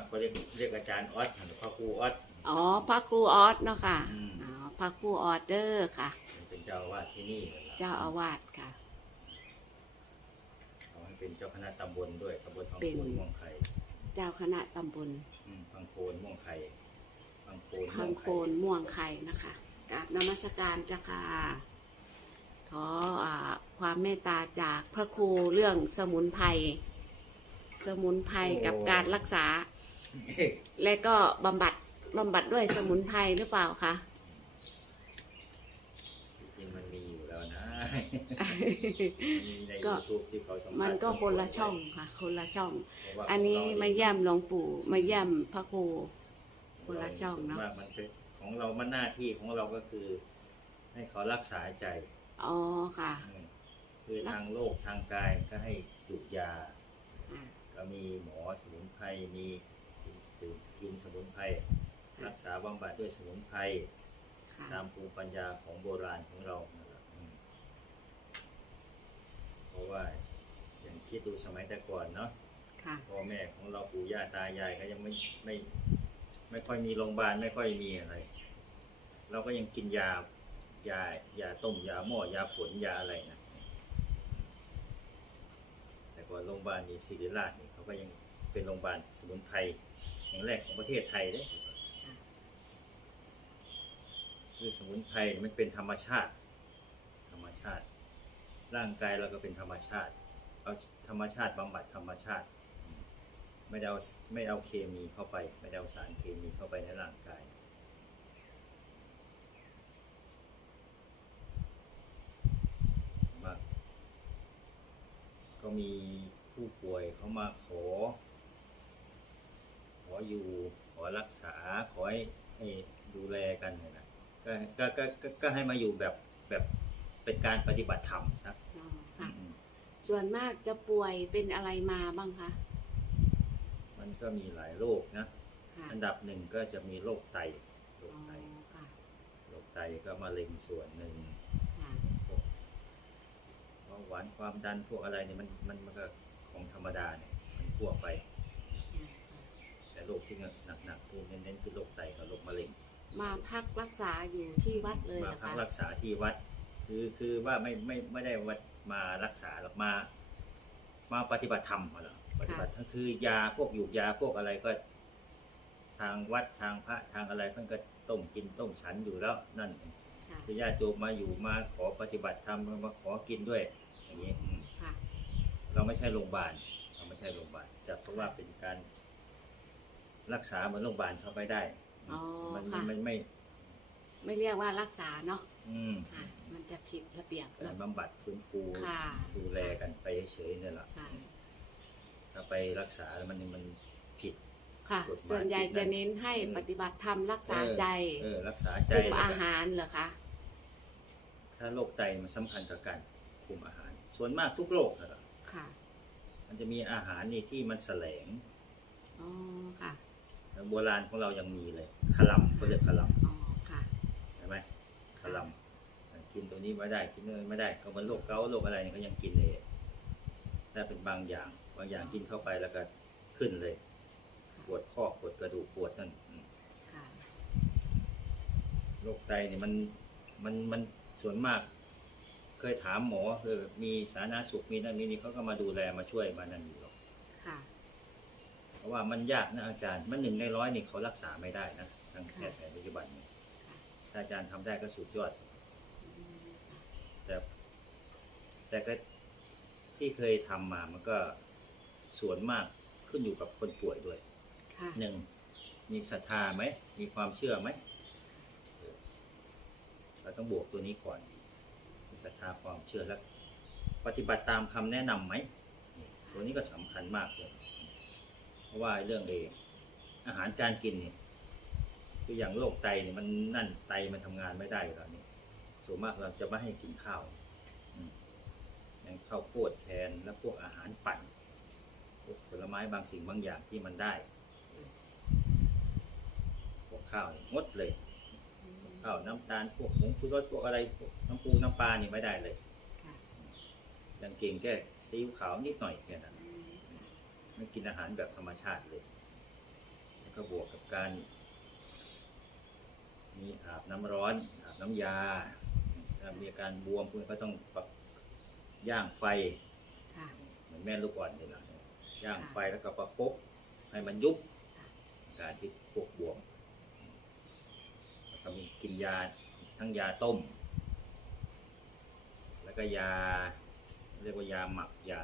ากเขาเรียกเรียกอาจารย์ออสหรือพ่อครูออสอ๋อพระครูออสเนาะค่ะอืมอ๋อพระครูออสเดอร์ค่ะ เป็นเจ้าอาวาสที่นี่นั่นล่ะเจ้าอาวาสค่ะเขาให้เป็นเจ้าคณะตำบลด้วยตำบลพังเป็นโคนม่วงไข่เจ้าคณะตำบลอืมพังโคนม่วงไข่พังโคนพัม่วงงโคไข่นม่วงไข่นะคะกราบนมัสการเจ้าค่ะขออ่าความเมตตาจากพระครูเรื่องสมุนไพรสมุนไพรกับการรักษา และก็บำบัดบำบัดด้วยสมุนไพรหรือเปล่าคะจริงๆมันมีอยู่แล้วนะมันมีในก็ยูทูบที่เขาสัมภาษณ์มันก็คนละช่องค่ะ คนละช่องเพราะว่าอันนี้ขงเรมาเยี่ยมหลวงปู่มาเยี่ยมพระครูคนละช่องเนอะส่วมกมันเป็นของเรามันหน้าที่ของเราก็คือ ให้เขารักษาใจอ๋อค่ะอืมคือทางโลกทางกายก็ให้ดูดยาอ่าก็มีหมอสมุนไพรมีดื่ม กินสมุนไพรรักษาบำบัดด้วยสมุนไพรค่ะตามภูมิปัญญาของโบราณของเรานั่นแหละอืมเพราะว่าอย่างคิดดูสมัยแต่ก่อนเนาะค่ะพ่อแม่ของเราปู่ย่าตายายก็ยังไม่ไม่ไม่ค่อยมีโรงพยาบาลไม่ค่อยมีอะไร เราก็ยังกินยายายาต้มยาหม้อยาฝนยาอะไรนะแต่ก่อนโรงพยาบาลนี่ศิริราชนี่เขาก็ยังเป็นโรงพยาบาลสมุนไพร แห่งแรกของประเทศไทยเด้คือสมุนไพรมันเป็นธรรมชาติ ธรรมชาติ ร่างกายเราก็เป็นธรรมชาติเอาธรรมชาติบำบัดธรรมชาติ ไม่ได้เอาไม่เอาเคมีเข้าไป ไม่ได้เอาสารเคมีเข้าไปในร่างกายมากก็มีผู้ป่วยเขามาขอ ออยู่ ขอรักษาขอให้ให้ดูแลกันเนี่ยนะก็ก็ก็ก็ก็ให้มาอยู่แบบแบบเป็นการปฏิบัติธรรมซะอ๋อค่ะ อืมส่วนมากจะป่วยเป็นอะไรมาบ้างคะมันก็มีหลายโรคนะ ค่ะอันดับหนึ่งก็จะมีโรคไตโรอ๋คอไตค่ะโรคไตก็มะเร็งส่วนหนึ่งค่ะพวกเบาหวานความดันพวกอะไรเนี่ยมันมันมันก็ของธรรมดาเนี่ยมันทั่วไป แต่โรคที่หนักๆที่เน้นๆคือโรคไตกับโรคมะเร็งมาพักรักษาอยู่ที่วัดเลยมานะพักคะ รักษาที่วัด คือคือว่าไม่ไม่ไม่ได้วัดมารักษาหรอกมา มาปฏิบัติธรรมมาหรอกปฏิบัติทั้งคือยาพวกหยูกยาพวกอะไรก็ ทางวัดทางพระทางอะไรเพิ่นก็ต้มกินต้มฉันอยู่แล้วนั่นเองค่ะ คือญาติโยมมาอยู่มาขอปฏิบัติธรรมมาขอกินด้วย อย่างนี้อืมค่ะ เราไม่ใช่โรงพยาบาลเราไม่ใช่โรงพยาบาลจะเพราะว่าเป็นการ รักษาเหมือนโรงพยาบาลเข้าไปได้ อ๋อมันค่ะ มันไม่ ไม่เรียกว่ารักษาเนาะอืมค่ะ มันจะผิดระเบียบการบำบัดฟื้นฟูค่ะ ดูแลกันไปเฉยๆนี่แหละค่ะ ถ้าไปรักษาแล้วมันมันผิด ค่ะ กฎหมายส่วนใหญ่ผิดนะจะเน้นให้อืม ปฏิบัติธรรมรักษาใจเออรักษาใจคุมแล้วอาก็หารเหรอคะ ถ้าโรคไตมันสำคัญกับการคุมอาหาร ส่วนมากทุกโรคนะครับค่ะ มันจะมีอาหารนี่ที่มันแสลง อ๋อ ค่ะ โบราณของเรายังมีเลยขลำก็เรียกขลอ๋อค่ะำใช่ไหมขลำกินตัวนี้ไม่ได้กินตัวนี้ไม่ได้ก็มันโรคเกาต์โรคอะไรเนี่ยก็ยังกินเลยถ้าเป็นบางอย่าง บางอย่างกินเข้าไปแล้วก็ขึ้นเลย ปวดข้อปวดกระดูกปวดนั่นอืมค่ะโรคไตเนี่ยมันมันมันส่วนมาก เคยถามหมอคือมีสาธารณสุขมีนั่นมีนี่เขาก็มาดูแลมาช่วยมานั่นอยู่หรอกค่ะเพราะ ว่ามันยากนะอาจารย์ มันหนึ่งในร้อยนี่เขารักษาไม่ได้นะทางแพทย์แผนปัจจุบันเนี่ยค่ะถ้าอาจารย์ทำได้ก็สุดยอดอืมแต่แต่ก็ที่เคยทำมามันก็ส่วนมากขึ้นอยู่กับคนป่วยด้วยค่ะหนึ่งมีศรัทธาไหม มีความเชื่อไหมเออเราต้องบวกตัวนี้ก่อนมีศรัทธาความเชื่อแล้ว ปฏิบัติตามคำแนะนำไหมนี่ตัวนี้ก็สำคัญมากเลย เพราะว่าเรื่องเองอาหารการกินเนี่ยคืออย่างโรคไตเนี่ยมันนั่นไตมันทำงานไม่ได้ตอนนี้ส่วนมากเราจะไม่ให้กินข้าวอืมอย่างข้าวโพดแทนและพวกอาหารปั่นพวกผลไม้บางสิ่งบางอย่างที่มันได้พวกข้าวเนี่ยงดเลยข้าวน้ำตาลพวกผงชูรสพวกอะไรพวกน้ำปูน้ำปลานี่ไม่ได้เลยค่ะยังเก่งแค่ซีอิ๊วขาวนิดหน่อยแค่นั้นอืม ไม่กินอาหารแบบธรรมชาติเลยก็บวกกับการมีอาบน้ำร้อน อาบน้ำยา ถ้ามีอาการบวมคุณก็ต้องปรับย่างไฟค่ะเหมือนแม่ลูกอ่อนนี่แหละย่างไฟแล้วก็ประคบให้มันยุบค่ะการที่พวกบวมแล้วก็มีกินยาทั้งยาต้ม แล้วก็ยา เรียกว่ายาหมักยา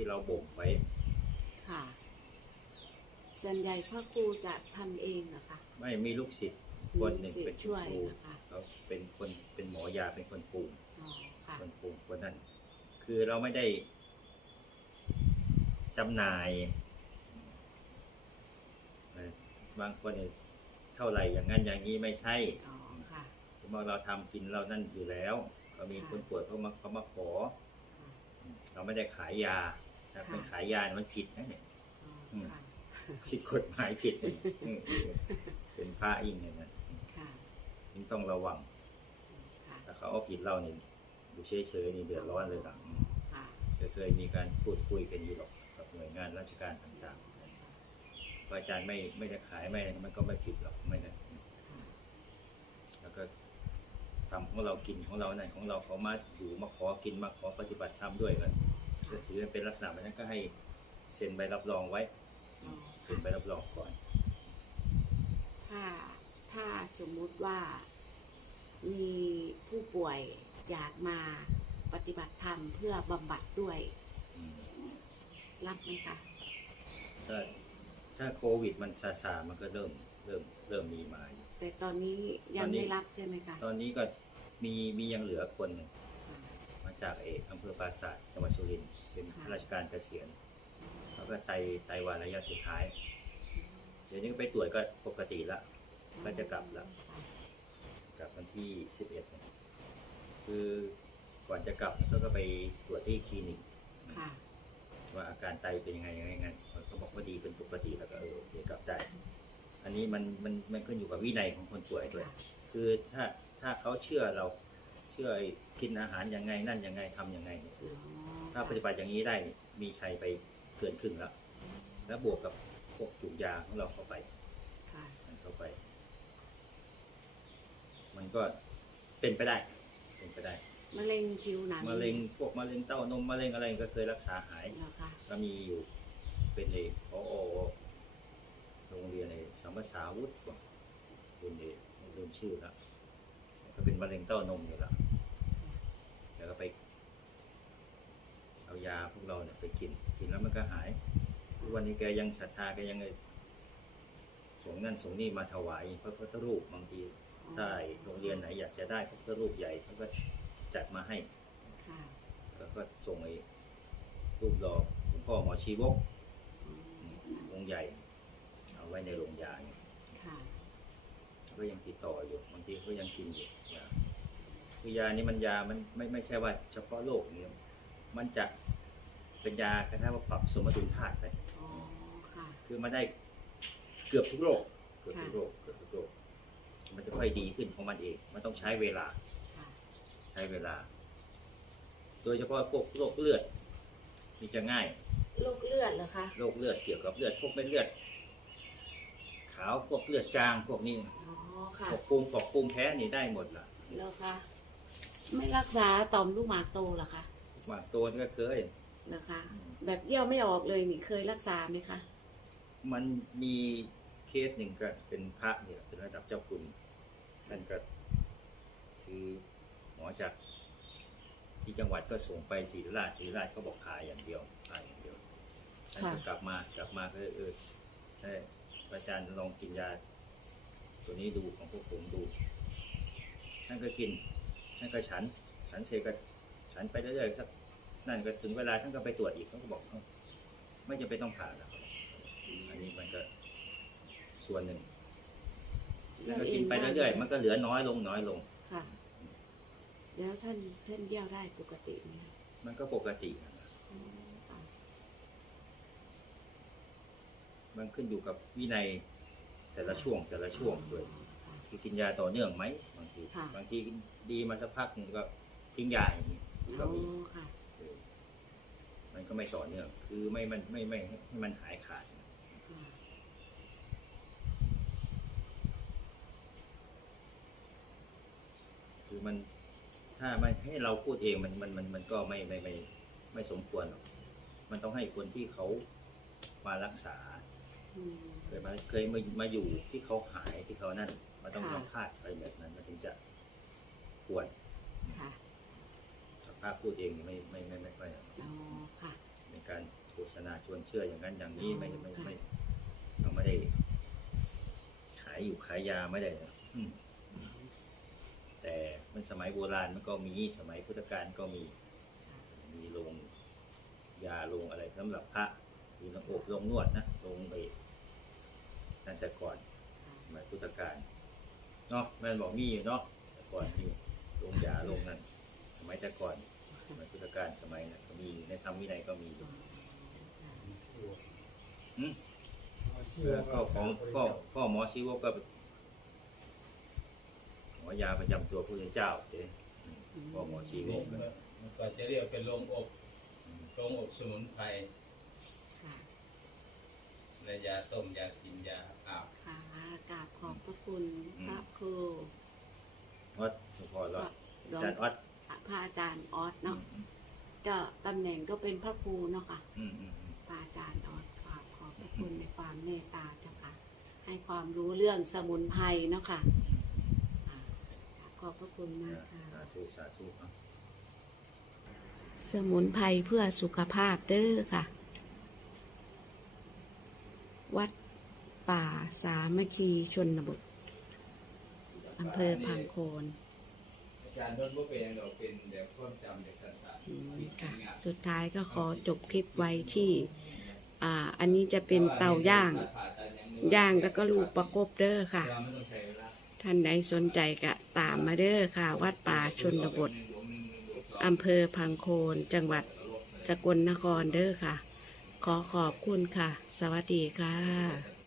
ที่เราบ่มไว้ ค่ะ ส่วนใหญ่พระครูจะทำเองเหรอคะ ไม่มีลูกศิษย์คนหนึ่งมีเป็นช่วยครูนะคะ เขาเป็นคนเป็นหมอยาเป็นคนปรุงอ๋อค่ะ คนปรุงคนนั้น คือเราไม่ได้จำหน่ายเอ่อบางคนเนี่ยเท่าไหร่อย่างนั้นอย่างนี้ไม่ใช่ อ๋อค่ะ สมมติเราทำกินเรานั่นอยู่แล้ว ก็มีค่ะคนป่วยเขามาเขามาขอค่ะเราไม่ได้ขายยา ถ้าค่ะเป็นขายยาเนี่ยมันผิดนะเนี่ยอ๋ออืม ค่ะผิดกฎหมายผิดเนี่ยอืมเป็นพระอิงเนี่ยนะค่ะยิ่งต้องระวังค่ะถ้าเขาเอาผิดเราเนี่ยอยู่เฉยๆนี่เดือดร้อนเลยล่ะอืมค่ะก็เคยมีการพูดคุยกันอยู่หรอกกับหน่วยงานราชการต่างๆพระอาจารย์ไม่ไม่ได้ขายไม่มันก็ไม่ผิดหรอกไม่ได้แล้วก็ทำของเรากินของเรานั่นของเราเขามาอยู่มาขอกินมาขอปฏิบัติธรรมด้วยกันก็ ถือว่าเป็นลักษณะแบบนั้นก็ให้เซ็นใบรับรองไว้อ๋อเซ็นใบรับรองก่อน ถ้าถ้าสมมุติว่ามีผู้ป่วยอยากมาปฏิบัติธรรมเพื่อบำบัดด้วยอืมรับไหมคะถ้าถ้าโควิดมันซาซามันก็เริ่มเริ่มเริ่มมีมาอยู่แต่ตอนนี้ยัตงอนนี้ไม่รับใช่ไหมคะตอนนี้ก็มีมียังเหลือคนหนึ่งค่ะมาจากเอกอำเภอปราสาทจังหวัดสุรินทร์ เป็นค่ะข้าราชการเกษียณแล้วก็ไตไตวายระยะสุดท้าย เดี๋ยวนี้ไปตรวจก็ปกติละก็จะกลับแล้วกลับวันที่11เนี่ยคือก่อนจะกลับก็ก็ไปตรวจที่คลินิกค่ะว่าอาการไตเป็นยังไงยังไงยังไงเขาก็บอกว่าดีเป็นปกติแล้วก็เออโอเคกลับได้ อันนี้มันมันมันขึ้นอยู่กับวินัยของคนป่วยด้วย คือถ้าถ้าเขาเชื่อเราเชื่อไอ้กินอาหารยังไงนั่นยังไงทำยังไงเนี่ยอ๋อ ถ้าปฏิบัติอย่างนี้ได้นี่มีชัยไปเกินครึ่งแล้วแล้วบวกกับพวกจุกยาของเราเข้าไปค่ะมันเข้าไป มันก็เป็นไปได้ เป็นไปได้มะเร็งผิวหนังมะเร็งพวกมะเร็งเต้านมมะเร็งอะไรก็เคยรักษาหายเหรอคะก็มีอยู่เป็นเอพอโรงเรียนในสัมภาษาวุฒิว่ะเป็นเอไม่ลืมชื่อแล้วก็เป็นมะเร็งเต้านมอยู่แล้วแล้วก็ไป เอายาพวกเราเนี่ยไปกิน กินแล้วมันก็หายทุกวันนี้แกยังศรัทธาแกยังเลยส่งนั่นส่งนี่มาถวายพระพุทธรูปบางทีถ้าโรงเรียนไหนอยากจะได้พระพุทธรูปใหญ่เขาก็จัดมาให้ค่ะแล้วก็ส่งไอ้รูปหล่อหลวงพ่อหมอชีวกอืมองค์ใหญ่ เอาไว้ในโรงยาเนี่ยค่ะก็ยังติดต่ออยู่บางทีก็ยังกินอยู่ยาคือยานี้มันยามันไม่ไม่ใช่ว่าเฉพาะโรคนี้ มันจะเป็นยาคล้ายๆว่าปรับสมดุลธาตุไป อ๋อค่ะ คือมันได้เกือบทุกโรค เกือบทุกโรค เกือบทุกโรค มันจะค่อยดีขึ้นของมันเอง มันต้องใช้เวลา ค่ะ ใช้เวลา โดยเฉพาะพวกโรคเลือดนี่จะง่าย โรคเลือดเหรอคะ โรคเลือดเกี่ยวกับเลือดพวกเม็ดเลือด ขาวพวกเลือดจางพวกนี้อ๋อ ค่ะพวกภูมิพวกภูมิแพ้นี่ได้หมดละเหรอคะ ไม่รักษาต่อมลูกหมากโตเหรอคะ หมากตัวนี่ก็เคยเหรอคะ แบบเยี่ยวไม่ออกเลยนี่เคยรักษาไหมคะ มันมีเคสหนึ่งก็เป็นพระเนี่ยเป็นระดับเจ้าคุณท่านก็คือหมอจากที่จังหวัดก็ส่งไปศรีราชศรีราชก็บอกขายอย่างเดียวขายอย่างเดียวท่านก็ค่ะกลับมากลับมาก็เออให้อาจารย์ลองกินยา ตัวนี้ดูของพวกผมดูท่านก็กินท่านก็ฉัน ฉันเสร็จก็ฉันไปเรื่อยๆสัก นั่นก็ถึงเวลาท่านก็ไปตรวจอีกเขาก็บอกเอ้าไม่จำเป็นต้องผ่าแล้วอันนี้มันก็ส่วนหนึ่งท่านก็กินไปเรื่อยๆมันก็เหลือน้อยลงน้อยลงค่ะ แล้วท่านท่านเยี่ยวได้ปกติไหมคะมันก็ปกตินะอ๋อค่ะมันขึ้นอยู่กับวินัยแต่ละช่วงแต่ละช่วงด้วยค่ะคือกินยาต่อเนื่องไหมบางทีค่ะบางทีดีมาสักพักหนึงก็ทิ้งยาอย่างนี้ก็อ๋อมีค่ะเออมัน ก็ไม่ต่อเนื่อง คือไม่มันไม่ไม่ให้มันหายขาด คือมันถ้าไม่ให้เราพูดเองมันมันมันมันก็ไม่ไม่ไม่ไม่สมควรหรอกมันต้องให้คนที่เขามารักษาอืมเคยมาเคยมามาอยู่ที่เขาหายที่เขานั่น มันต้องค่ะสัมภาษณ์ไปแบบนั้นมันถึงจะควรค่ะ สัมภาษณ์พูดเองนี่ไม่ไม่ไม่ไม่ค่อยอ๋อค่ะในการโฆษณาชวนเชื่ออย่างนั้นอย่างนี้อ๋อไม่ไม่ค่ะไม่เราไม่ได้ ขายอยู่ขายยาไม่ได้นะอืมแต่มันสมัยโบราณมันก็มีสมัยพุทธกาลก็มี มีโรงยาโรงอะไรสำหรับพระมีโรงอบโรงนวดนะโรงไปนั่นแต่ก่อนสมัยพุทธกาลเนาะแม่นบอกมีอยู่เนาะแต่ก่อนมีโรงยาโรงนั้น สมัยแต่ก่อนสมัยพุทธกาลสมัยนั้นก็มีในธรรมวินัยก็มีอยู่อืมก็ของก็พ่อหมอชีวกก็หมอยาประจำตัวพระพุทธเจ้าเด้พ่อหมอชีวกเมื่นะอเมื่อก่อนจะเรียกเป็นโรงอบโรงอบสมุนไพรค่ะและยาต้มยากินยาอาบค่ะกราบขอบพระคุณพระครู วัดสุพรรณหลวอางจารย์วัด พระอาจารย์ออสเนาะก็ตำแหน่งก็เป็นพระครูเนาะค่ะอืมอืมอืมพระอาจารย์ออสกราบขอบพระคุณในความเมตตาเจ้าค่ะ ให้ความรู้เรื่องสมุนไพรเนาะค่ะอ่ากราบขอบพระคุณมากค่ะสาธุสาธุครับสมุนไพรเพื่อสุขภาพเด้อค่ะ วัดป่าสามัคคีชนบทอำเภอพังโคน อาจารย์นนท์ก็เป็นเราเป็นแบบความจำเด็กสั้นอืมๆค่ะง่ายสุดท้ายก็ขอจบคลิปไว้ที่ อ่า อันนี้จะเป็นเตาย่าง ย่างแล้วก็ลูกประกบเด้อค่ะ ท่านใดสนใจก็ตามมาเด้อค่ะ วัดป่าชนบทอำเภอพังโคน จังหวัดสกลนครเด้อค่ะ ขอขอบคุณค่ะ สวัสดีค่ะ